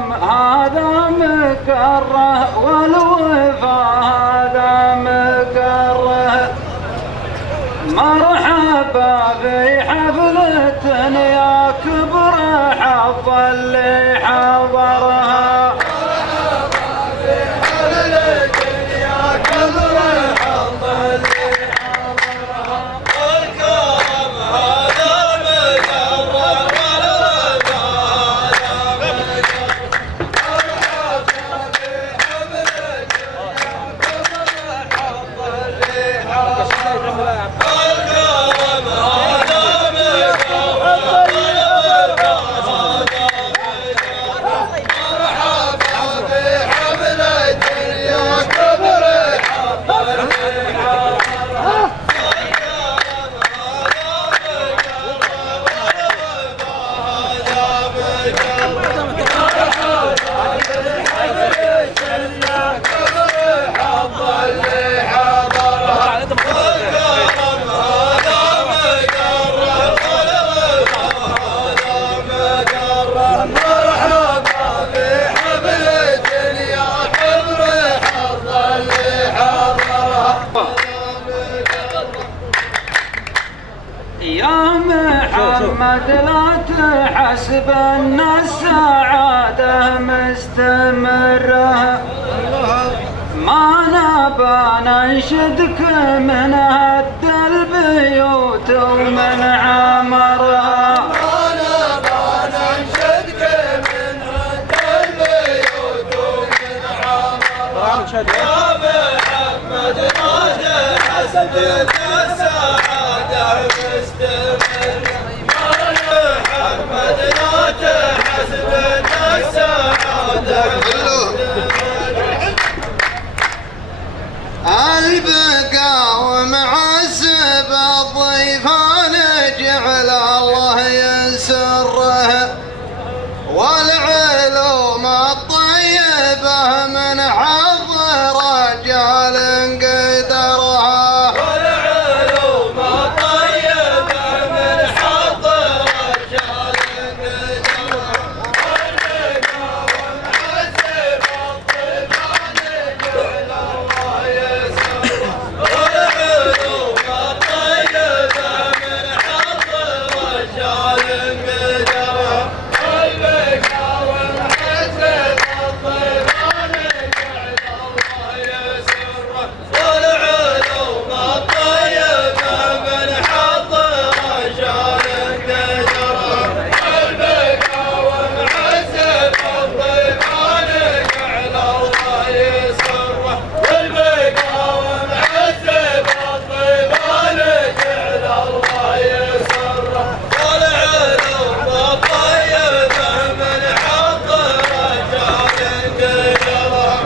هذا مكره والوفا هذا مكره. مرحبا في حفلة يا كبر حظ اللي حضرها. مرحبا في حفلة يا كبر حظ اللي حضرها. والكرم هذا مكره والوفا هذا مكره. مرحبا في حفلة يا كبر حظ اللي حضرها. يا محمد لا تحسب ان السعادة مستمرة، ما نبى ننشدك من هد البيوت ومن عمرها. ما نبى ننشدك من هد البيوت ومن عمرها. يا محمد لا تحسب ان السعادة مستمرة، محمد لا تحسب ان السعادة مستمرة. البقاء ومعسب الضيفان جعل الله يسره، والعلوم الطيبة من حظ رجال قدرها. والعلوم الطيبة من حظ رجال قدرها. والبقاء ومعسب الضيفان جعل الله يسره، والعلوم الطيبة من حظ رجال قدرها. والبقاء ومعسب الضيفان جعل الله يسره، والعلوم الطيبة من حظ رجال قدرها. والبقاء ومعسب الضيفان جعل الله يسره، والبقاء ومعسب الضيفان جعل الله يسره، والعلوم الطيبة من حظ رجال قدرها.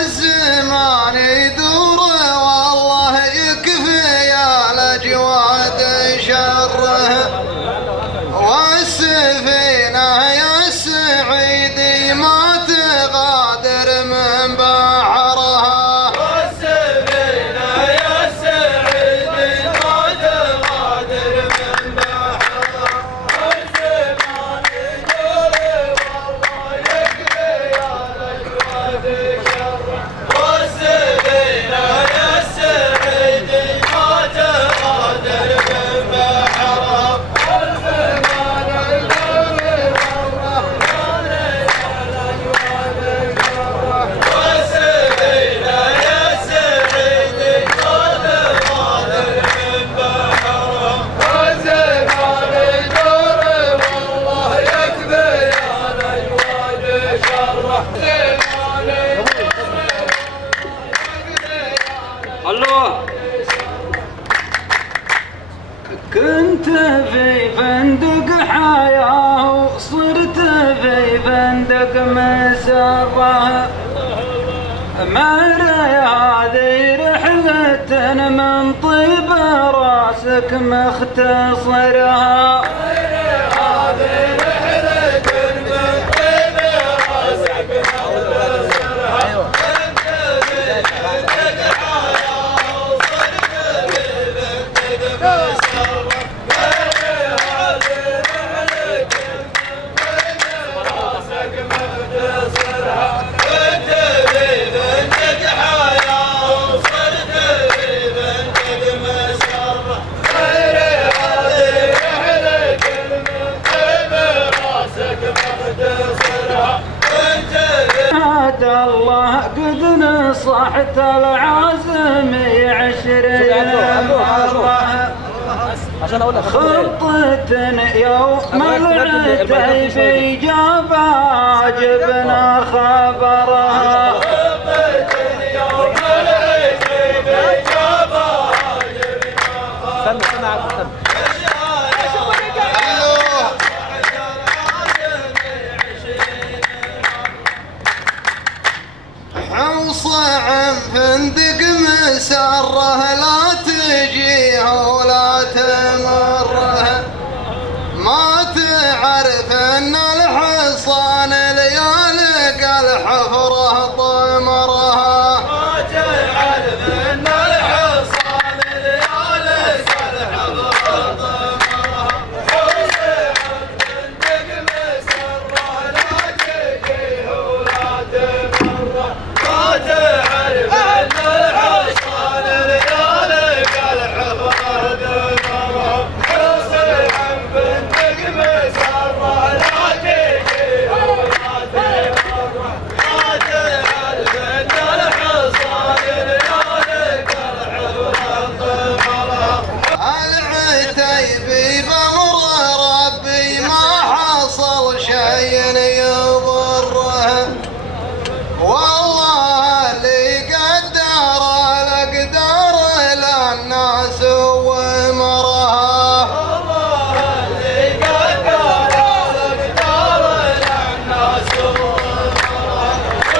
الزمان يدور والله يكفي الأجواد شره، والسفينة يا السعيدي ما تغادر من بحرها. والسفينة يا السعيدي ما تغادر من بحرها. والزمان يدور والله يكفي الأجواد شره، والسفينة يا السعيدي ما تغادر من بحرها. والزمان يدور والله يكفي الأجواد شره، والسفينة يا السعيدي ما تغادر من بحرها. والزمان يدور والله يكفي الأجواد شره. الله. كنت في فندق حياة وصرت في فندق مسرة، مري هذه رحلة من طيب راسك مختصرها. هذه رحلة من طيب راسك مختصرها. تحت العزم 20 مرة عشان اقول لك خطة يوم العتيب جابها جبنا خبرها استنى عبد استنى حوصة عن فندق مسره لا تجيه ولا تمره ما تعرف ان الحصان ليالق الحفره طمرها ما تعرف ان الحصان ليالق الحفره طمرها حوصة عن فندق مسره لا تجيه ولا تمره ما تعرف ان الحصان ليالق الحفره طمرها حوصة عن فندق مسره لا تجيه ولا تمره ما تعرف ان الحصان ليالق الحفره طمرها العتيبي بأمر ربي ما حصل شيء يضره والله اللي قدر الأقدار للناس ومرها والله اللي قدر الأقدار للناس ومرها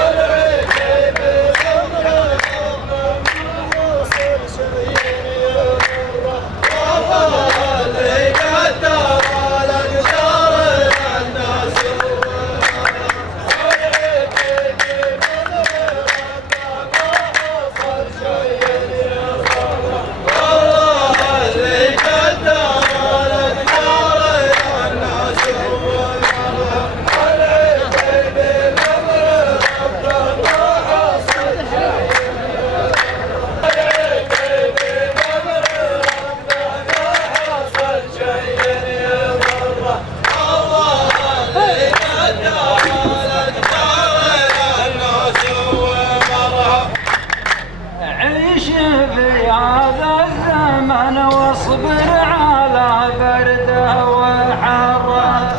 والعتيب والله اللي قدر الأقدار للناس عيش في هذا الزمن واصبر على برده وحره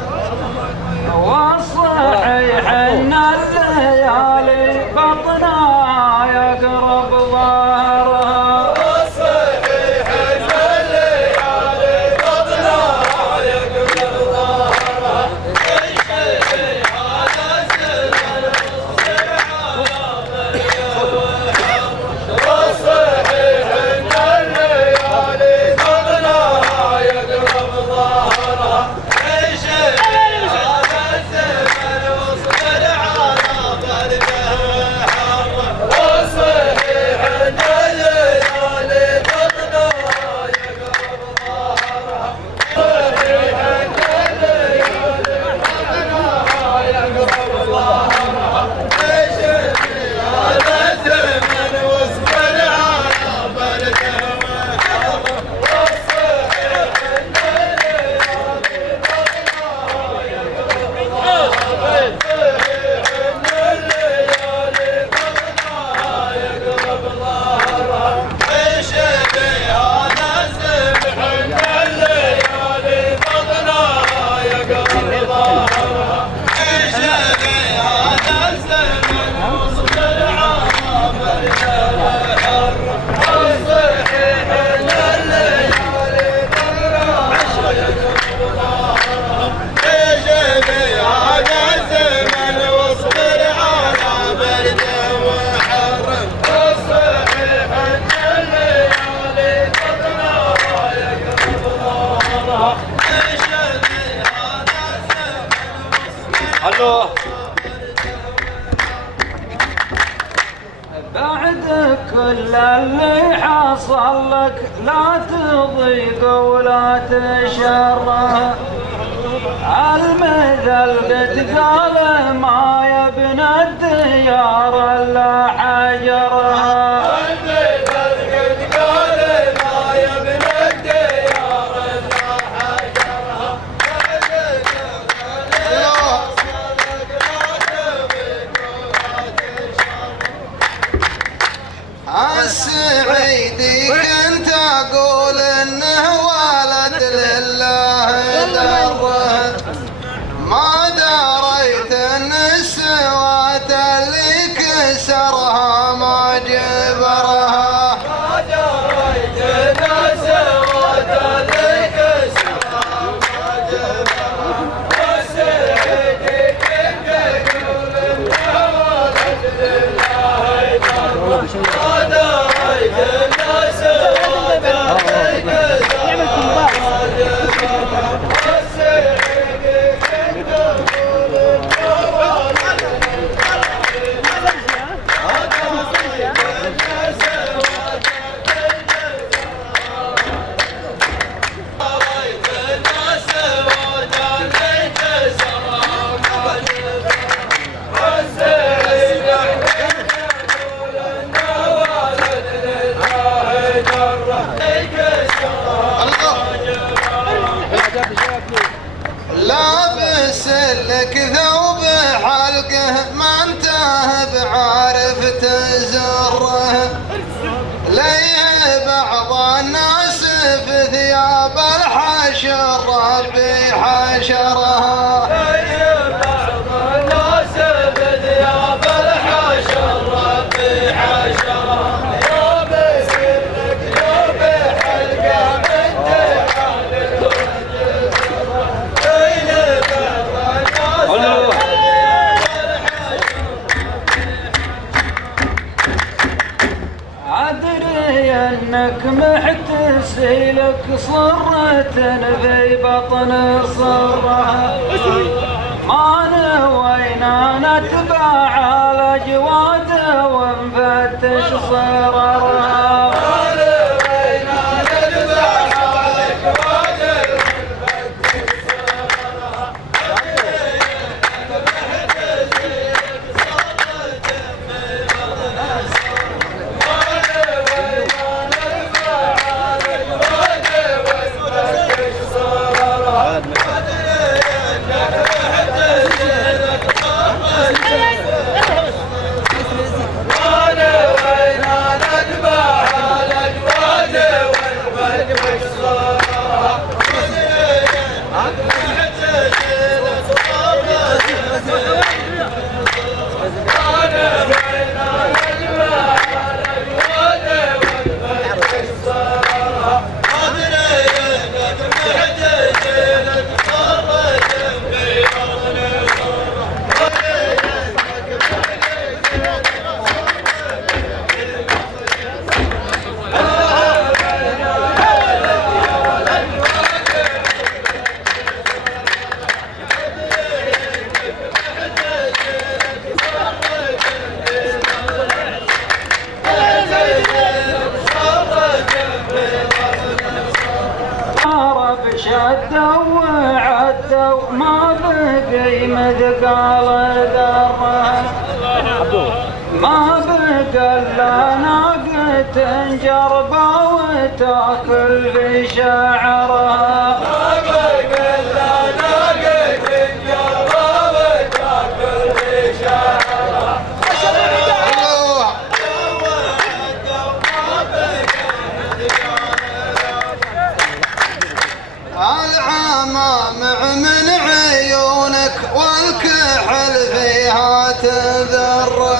والصحيح ان الليالي بطنها يقرب ظهرها والصحيح ان الليالي بطنها يقبل ظهرها عيش في هذا الزمن واصبر على برده والصحيح ان الليالي بطنها يقرب ظهرها عيش في هذا الزمن واصبر على برده والصحيح ان الليالي بطنها يقرب ظهرها صحيح ان الليالي بطنها يقرب ظهرها عيش في هذا الزمن واصبر على برده والصحيح ان الليالي بطنها يقرب ظهرها صحيح ان الليالي بطنها يقرب ظهرها عيش في هذا الزمن ان الليالي بطنها يقرب ظهرها عيش في هذا الزمن واصبر على برده والصحيح ان الليالي بطنها يقرب ظهرها عيش في هذا الزمن واصبر على برده وحرم والصحيح ان الليالي بطنها يقرب ظهرها عيش في هذا الزمن الو بعد كل اللي حصل لك لا تضيق ولا تشره المثل قد قال ما يبنى الديار الا حجرها المثل قد قال ما يبنى الديار الا حجرها دره ما دريت ان السوات اللي كسرها ما جبرها ما دريت ان السوات اللي كسرها ما جبرها والسعيد كنت تقول انت ولد لله دره ما دريت ان السوات اللي كسرها ما جبرها والسعيد كنت تقول انت ولد لابس لك ثوب حلقه ما انتهى بعارف تزره ليه بعض الناس في ثياب الحشر ربي حشرها بعض الناس بثياب الحشر ربي حشرها يا بسلك يا بحلقه من تحالك بين بعض الناس أدري أنك محتسيلك صرة في بطن صرها ما نوينا نتبع الأجواد ونفتش صررها شدوا وعدوا ما بقي مثقال ذره ما بقى الا ناقة جربة وتاكل في شعرها ما بقى الا ناقة جربة وتاكل في شعرها العمامع من عيونك والكحل فيها تذره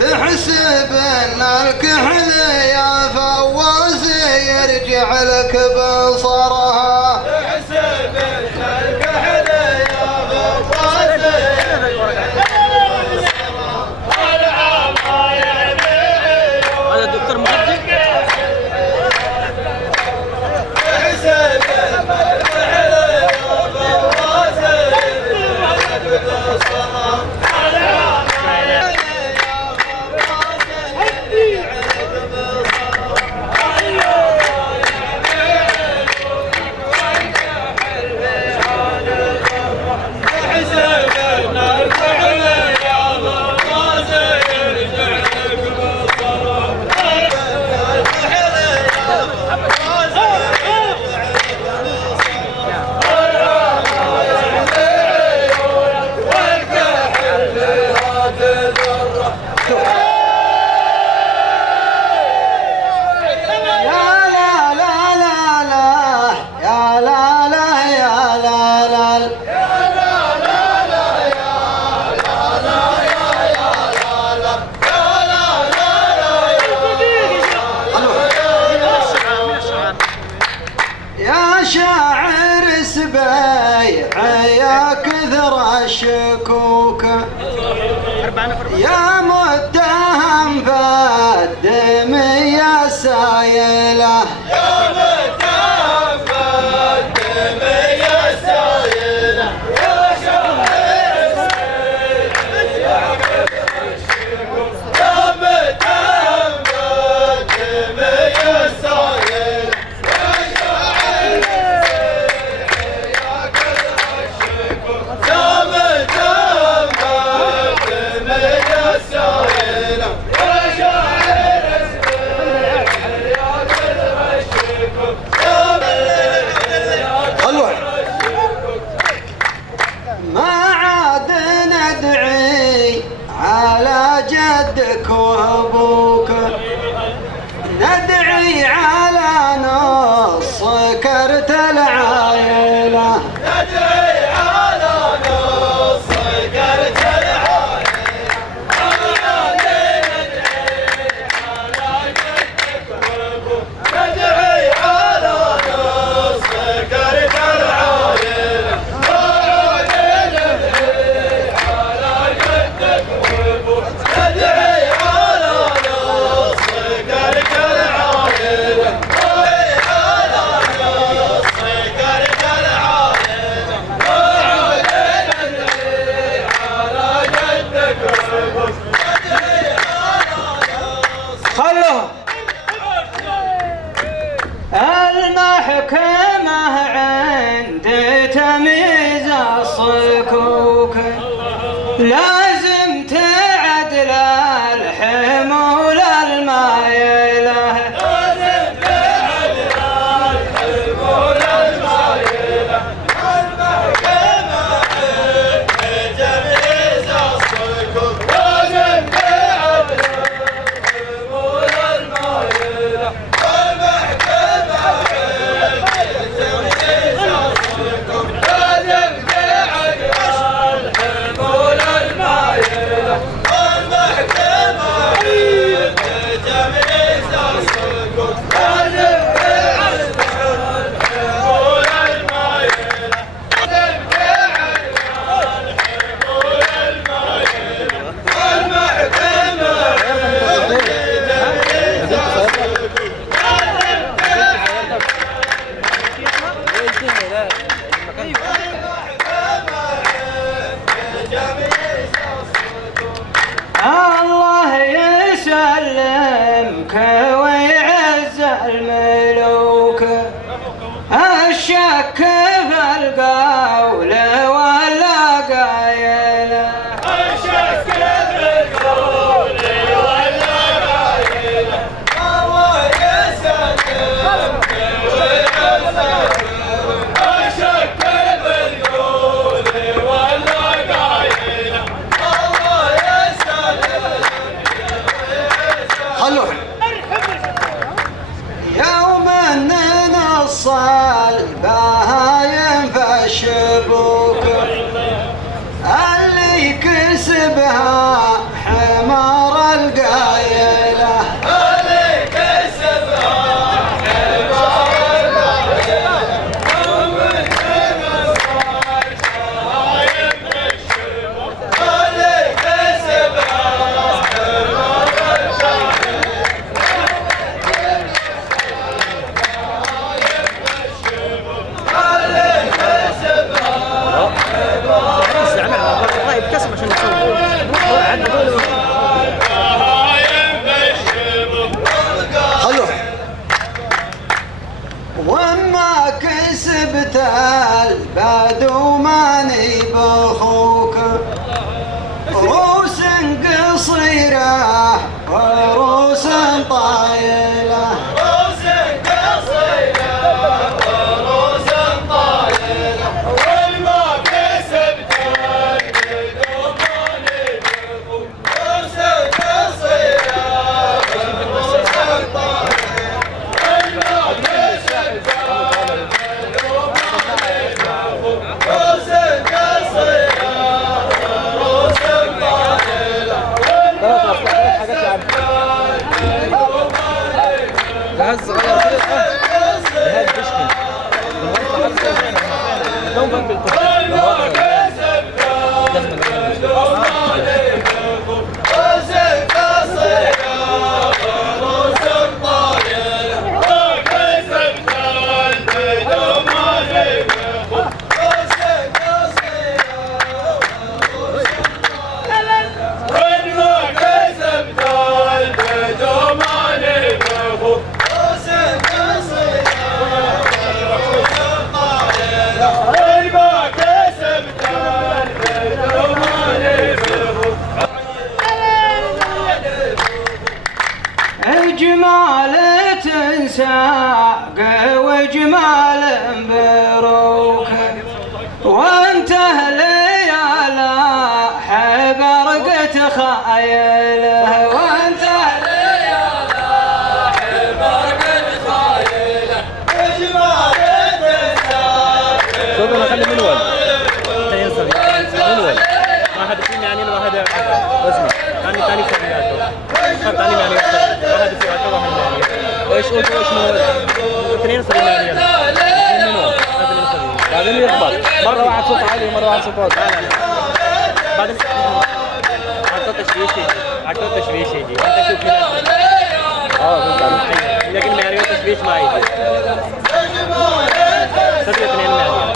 تحسب ان الكحل يا فواز يرجع لك بصرها تحسب ان الكحل يا فواز هذا الدكتور مهدي يا متهم فالدم يا سايله جدك وابوك ندعي على نص كرت العائله ندعي على نص كرت العائله ندعي على نص كرت العائله المحكمة عند تمييز الصكوك لازم تعدل الحمول المايلة لازم تعدل الحمول المايلة المحكمة عند تمييز الصكوك لازم تعدل الحمول المايلة الله يسلمك ويعز الملوك الشك في القول ولا قايله الشك في القول ولا قايله الله يسلمك ويعز الشك في القول ولا قايله الله يسلمك خلوه يوم ننص البهايم في الشبوك اللي كسبها حمار القايله اللي كسبها حمار القايله اللي كسبها حمار خلوه وما كسبت البدو ماني بخوك روس قصيره وروس طايله روس قصيره وروس طايله وما كسبت البدو ماني بخوك روس قصيره وروس طايله وما كسبت البدو ماني بخوك روس قصيره وروس طايله جهاز صغير كده جهاز بشكل لو بنك وانت ليالا حبرقة خايله وانت ليالا حبرقة خايله اجمال الدسار صوت انا خلي منول تيسر منول ما حد فينا يعني ما حد اسمع ثاني سريعته ثاني يعني ما حد في عتبه من ايش قلت ايش منول اثنين سريع يعني منول بعدين يخبط مره واحد صوت عالي ومره واحد صوت واطي بعدين عطوا تشويش يجي انت شوف هنا فهمت عليك لكن معيار تشويش ما يجي سبعة اثنين معيار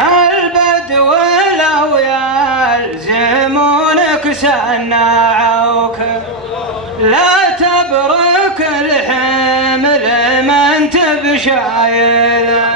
البدو لو يلزمونك سناعوك لا تبرك الحمل ما انت بشايله